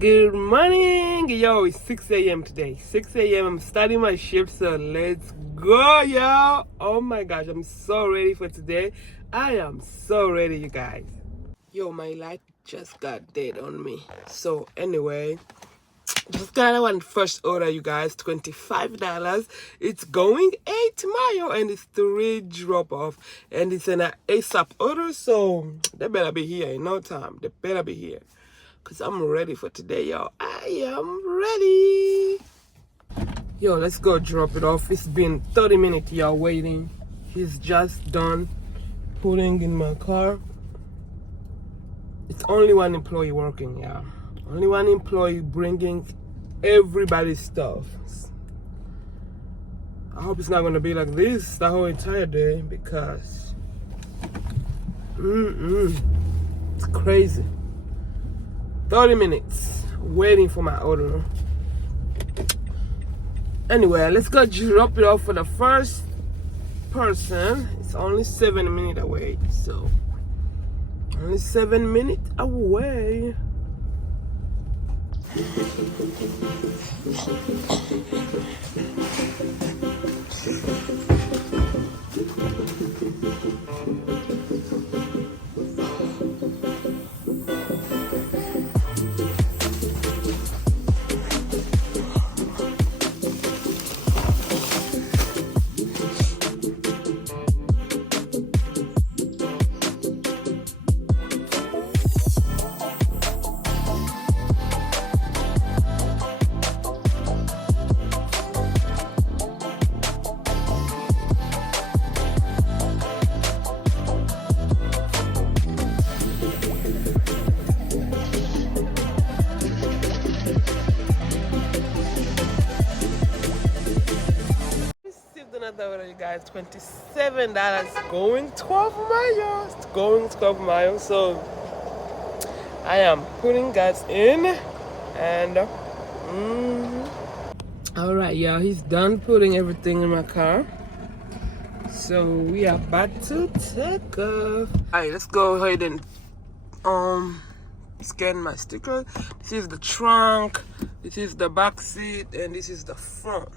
Good morning, yo, it's 6 a.m. today. 6 a.m. I'm starting my shift, so let's go, yo. Oh my gosh, I'm so ready for today. I am so ready, you guys. Yo, my light just got dead on me. So anyway, just got one first order, you guys, $25. It's going 8 mile and it's 3 drop off, and it's an ASAP order, so they better be here in no time. They better be here. Cause I'm ready for today, y'all. I am ready. Yo, let's go drop it off. It's been 30 minutes, y'all, waiting. He's just done putting in my car. It's only one employee working, yeah. Only one employee bringing everybody's stuff. I hope it's not gonna be like this the whole entire day, because it's crazy. 30 minutes waiting for my order. Anyway, let's go drop it off for the first person. It's only 7 minutes away, so only 7 minutes away. Another order, you guys, $27 going 12 miles. It's going 12 miles, so I am putting gas in, and all right, y'all, he's done putting everything in my car, so we are about to take off. All right, let's go ahead and scan my sticker. This is the trunk, this is the back seat, and this is the front.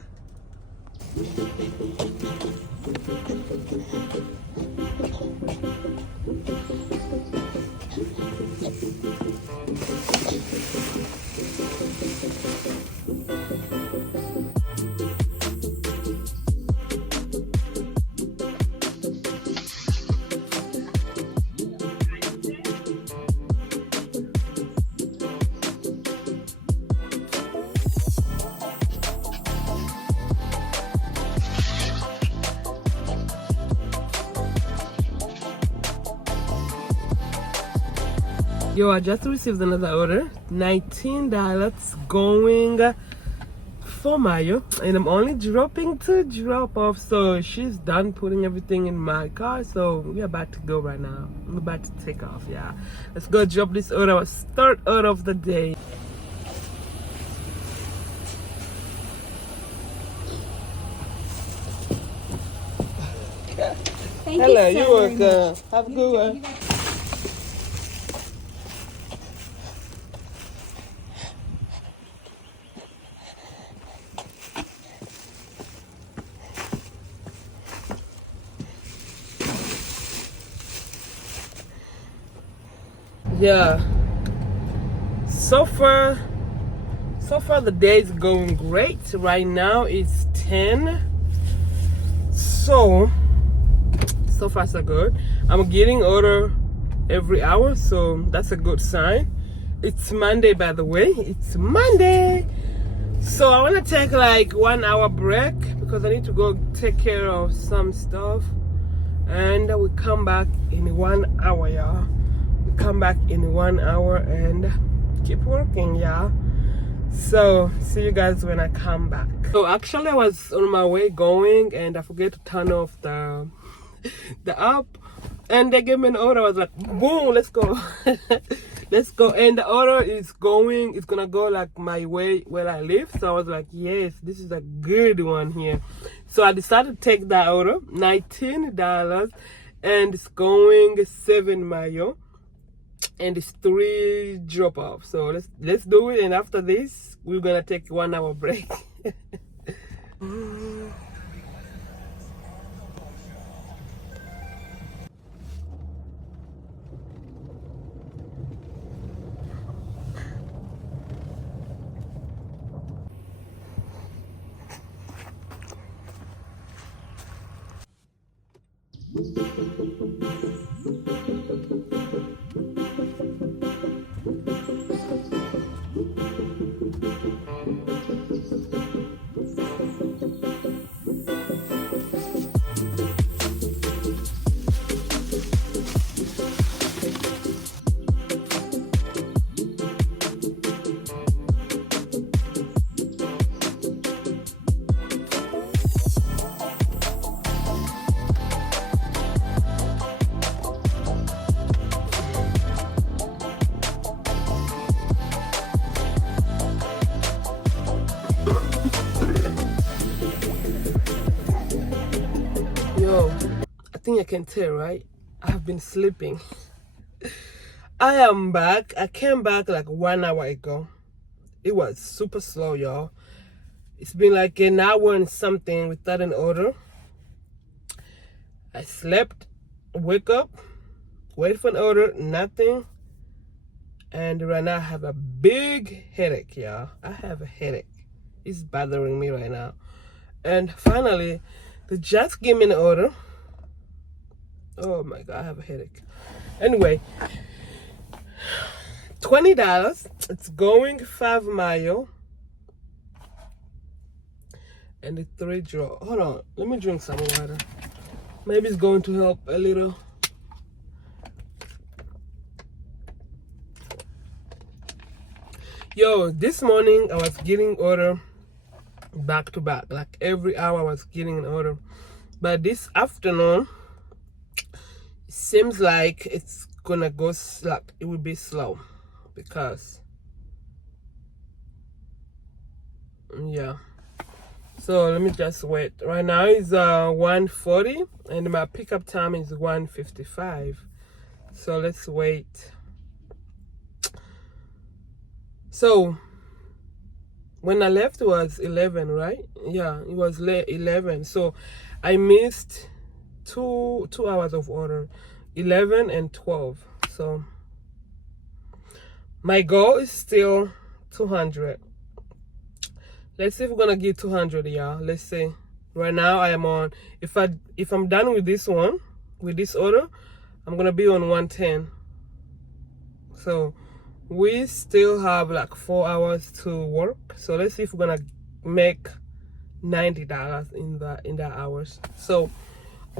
Yo, I just received another order, $19 going 4 mile, and I'm only dropping to drop off, so she's done putting everything in my car, so we're about to go right now. I'm about to take off, yeah. Let's go drop this order, our third order of the day. Hello, you're welcome. Have a good one. Yeah, so far the day is going great. Right now it's 10, so far so good. I'm getting order every hour, so that's a good sign. It's Monday, by the way. It's Monday, so I want to take like 1 hour break because I need to go take care of some stuff, and we come back in 1 hour, y'all. Come back in 1 hour and keep working, yeah. So see you guys when I come back. So actually I was on my way going, and I forget to turn off the app, and they gave me an order. I was like, boom, let's go. Let's go. And the order is going, it's gonna go like my way where I live. So I was like, yes, this is a good one here. So I decided to take that order, $19, and it's going 7 mile. and it's 3 drop off. So let's do it, and after this we're gonna take 1 hour break. Yo, I think I can tell, right? I've been sleeping. I am back. I came back like 1 hour ago. It was super slow, y'all. It's been like an hour and something without an order. I slept, wake up, wait for an order, nothing. And right now I have a big headache, y'all. I have a headache. It's bothering me right now. And finally, they just gave me an order. Oh my God, I have a headache. Anyway, $20. It's going 5 miles. And the 3 draw. Hold on, let me drink some water. Maybe it's going to help a little. Yo, this morning I was getting order back to back. Like every hour I was getting an order. But this afternoon, it seems like it's gonna go like it will be slow because yeah. So let me just wait. Right now it's 1:40 and my pickup time is 1:55. So let's wait. So when I left it was 11, right? Yeah, it was late 11. So I missed two hours of order, 11 and 12. So my goal is still 200. Let's see if we're gonna get 200, y'all. Let's see. Right now I am on, if I'm done with this one, with this order, I'm gonna be on 110. So we still have like 4 hours to work. So let's see if we're gonna make $90 in that hours. So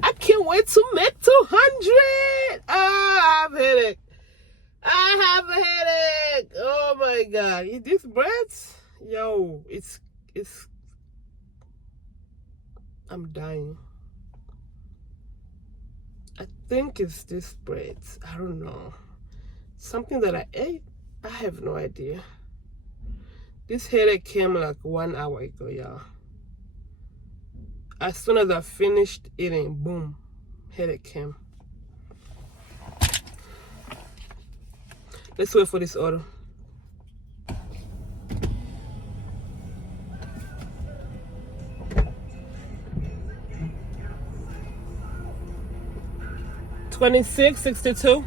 I can't wait to make 200. I have a headache. I have a headache. Oh my God. Eat this bread, yo, it's I'm dying. I think it's this bread. I don't know. Something that I ate. I have no idea. This headache came like 1 hour ago, y'all. As soon as I finished eating, boom, headache came. Let's wait for this order. $26.62.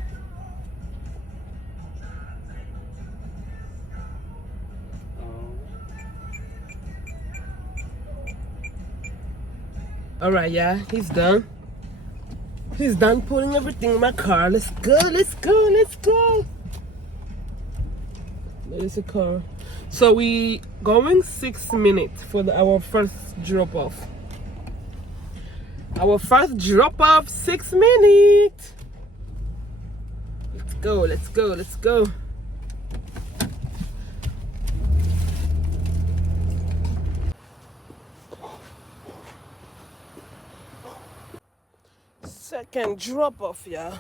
All right, yeah, he's done. He's done putting everything in my car. Let's go, let's go, let's go. There's the car. So we going 6 minutes for our first drop off. Our first drop off, 6 minutes. Let's go, let's go, let's go. Second drop off, yeah.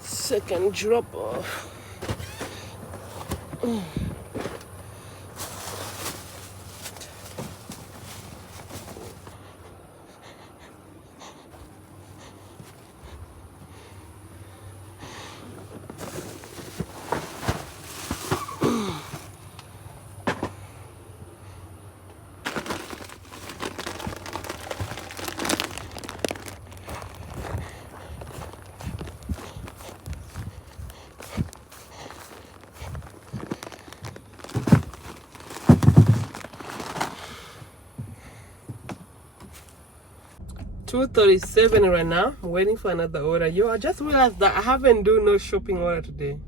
Second drop off. 2:37 right now. I'm waiting for another order. Yo, I just realized that I haven't done no shopping order today.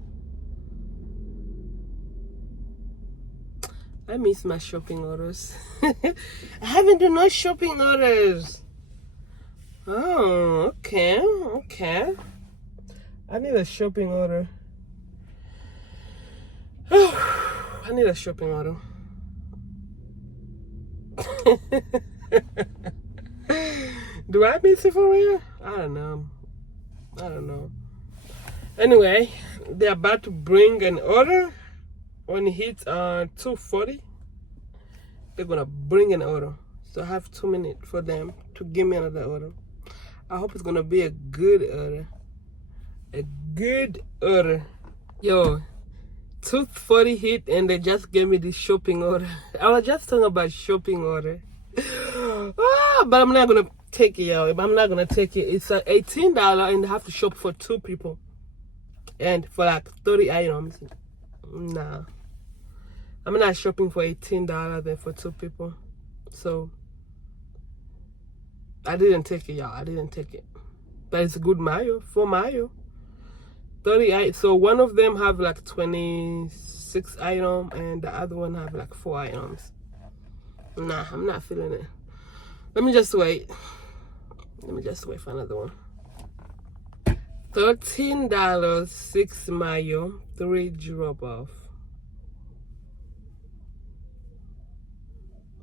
I miss my shopping orders. I haven't done no shopping orders. Oh, okay. I need a shopping order. I need a shopping order. Do I miss it for real? I don't know. Anyway, they're about to bring an order. When it hits 2:40, they're gonna bring an order. So I have 2 minutes for them to give me another order. I hope it's gonna be a good order. A good order. Yo, 2:40 hit and they just gave me this shopping order. I was just talking about shopping order. But I'm not gonna take it, yo. I'm not gonna take it. It's $18 and I have to shop for 2 people. And for like 30 items. Nah. I'm not shopping for $18 then for 2 people. So I didn't take it, y'all. I didn't take it. But it's a good mayo. 4 mayo. 30 so one of them have like 26 items and the other one have like 4 items. Nah, I'm not feeling it. Let me just wait for another one. $13, 6 mayo, 3 drop off.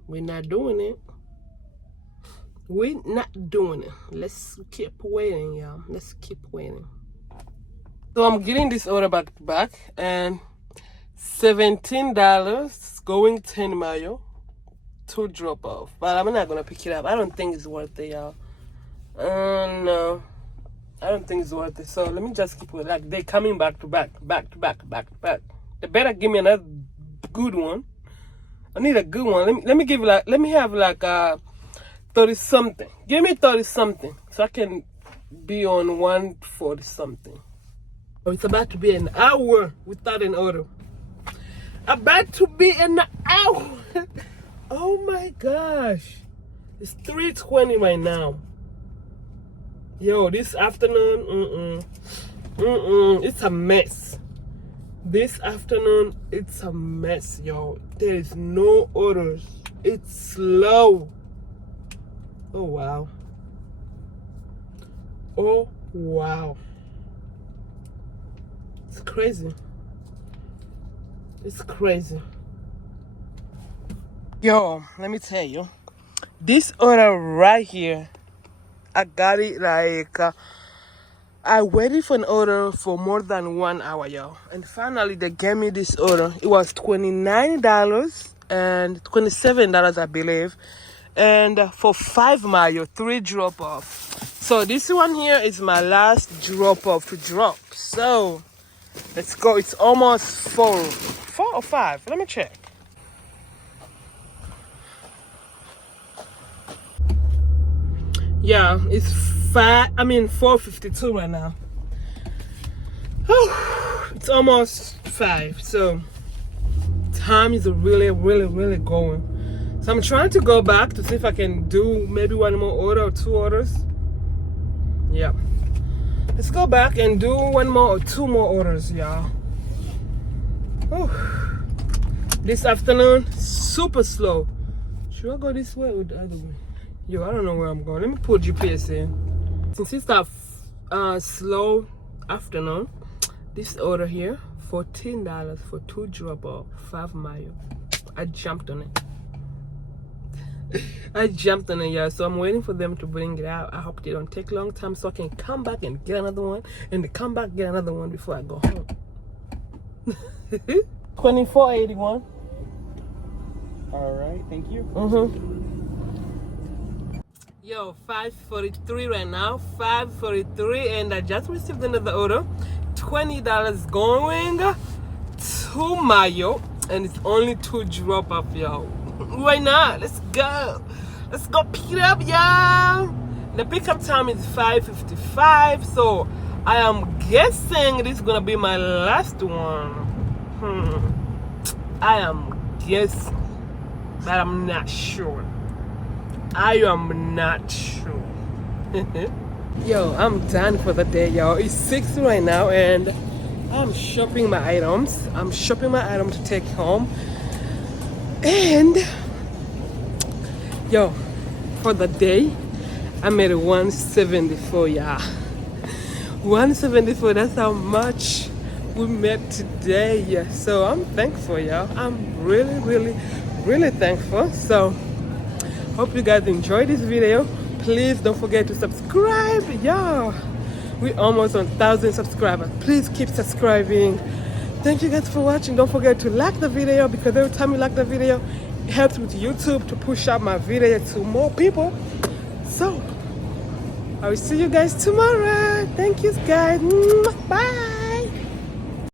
We're not doing it. We're not doing it. Let's keep waiting, y'all. Let's keep waiting. So I'm getting this order back to back and $17 going 10 mayo, 2 drop off. But I'm not gonna pick it up. I don't think it's worth it, y'all. No. I don't think it's worth it. So let me just keep it like they're coming back to back. They better give me another good one. I need a good one. Let me have like 30 something. Give me 30 something so I can be on 140 something. Oh, it's about to be an hour without an order. About to be an hour. Oh my gosh. It's 3:20 right now. Yo, this afternoon, it's a mess. This afternoon, it's a mess, yo. There is no orders. It's slow. Oh, wow. Oh, wow. It's crazy. It's crazy. Yo, let me tell you. This order right here, I got it like... I waited for an order for more than 1 hour, y'all. And finally, they gave me this order. It was $29 and $27, I believe. And for 5 mayo, 3 drop off. So this one here is my last drop off to drop. So let's go. It's almost 4 or 5. Let me check. Yeah, it's 4:52 right now. It's almost 5, so time is really going. So I'm trying to go back to see if I can do maybe 1 more order or 2 orders. Yeah, let's go back and do 1 more or 2 more orders, y'all. This afternoon, super slow. Should I go this way or the other way? Yo, I don't know where I'm going. Let me put GPS in. Since it's a slow afternoon, this order here, $14 for 2 drop off, 5 mayo. I jumped on it. Yeah. So I'm waiting for them to bring it out. I hope they don't take a long time so I can come back and get another one, and come back get another one before I go home. $24.81. All right, thank you. Yo, 5:43 right now, 5:43, and I just received another order. $20 going to mayo, and it's only 2 drop off, yo. Why not? Let's go. Let's go pick it up, y'all. The pickup time is 5:55, so I am guessing this is gonna be my last one. I am guessing, but I'm not sure. I am not sure. Yo, I'm done for the day, y'all. It's 6 right now, and I'm shopping my items. I'm shopping my item to take home. And yo, for the day, I made 174, y'all. 174, that's how much we made today. Yeah, so I'm thankful, y'all. I'm really, really, really thankful. So hope you guys enjoyed this video. Please don't forget to subscribe, y'all. We're almost on 1,000 subscribers. Please keep subscribing. Thank you guys for watching. Don't forget to like the video, because every time you like the video, it helps with YouTube to push out my video to more people. So I will see you guys tomorrow. Thank you guys. Bye.